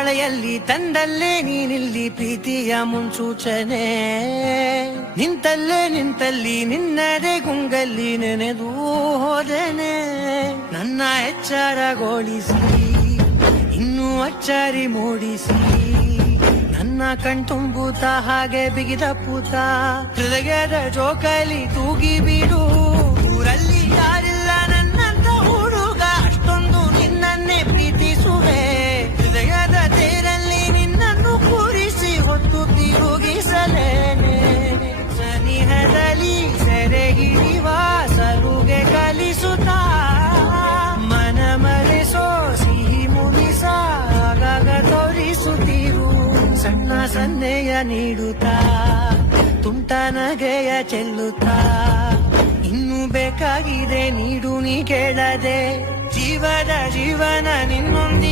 ಮಳೆಯಲ್ಲಿ ತಂದಲ್ಲೇ ನೀನಿಲ್ಲಿ ಪ್ರೀತಿಯ ಮುನ್ಸೂಚನೆ ನಿಂತಲ್ಲಿ ನಿನ್ನದೇ ಗುಂಗಲ್ಲಿ ನೆನೆದು ಹೋದನೆ ನನ್ನ ಎಚ್ಚರಗೊಳಿಸಿ ಇನ್ನೂ ಅಚ್ಚರಿ ಮೂಡಿಸಿ ನನ್ನ ಕಣ್ತುಂಬುತ್ತ ಹಾಗೆ ಬಿಗಿದ ಪೂತ ಹೃದಯದ ಜೋಕಾಲಿ ತೂಗಿ ಬಿಡು ಊರಲ್ಲಿ ಯಾರಿಲ್ಲ ನನ್ನಂತ ಹುಡುಗ ಅಷ್ಟೊಂದು ನಿನ್ನನ್ನೇ ಪ್ರೀತಿಸುವೆ ಹೃದಯದ ತೇರಲ್ಲಿ ನಿನ್ನನ್ನು ಕೂರಿಸಿ ಹೊತ್ತು ತಿರುಗಿಸಲೇನೆ ಸನಿಹದಲ್ಲಿ ಸೆರೆ ಹಿಡಿಯುವ ಸಲುಗೆ ಕಲಿಸುತ್ತಾ ಮನ ಮರೆಸೋ ಸಿಹಿ ಮುಗಿಸ ಆಗಾಗ ತೋರಿಸುತ್ತಿರು ಸಣ್ಣ ಸನ್ನೆಯ ನೀಡುತ್ತಾ ತುಂಟ ನಗೆಯ ಚೆಲ್ಲುತ್ತಾ ಇನ್ನು ಬೇಕಾಗಿದೆ ನೀಡು ನೀ ಕೇಳದೆ ಜೀವನ ನಿನ್ನೊಂದಿಗೆ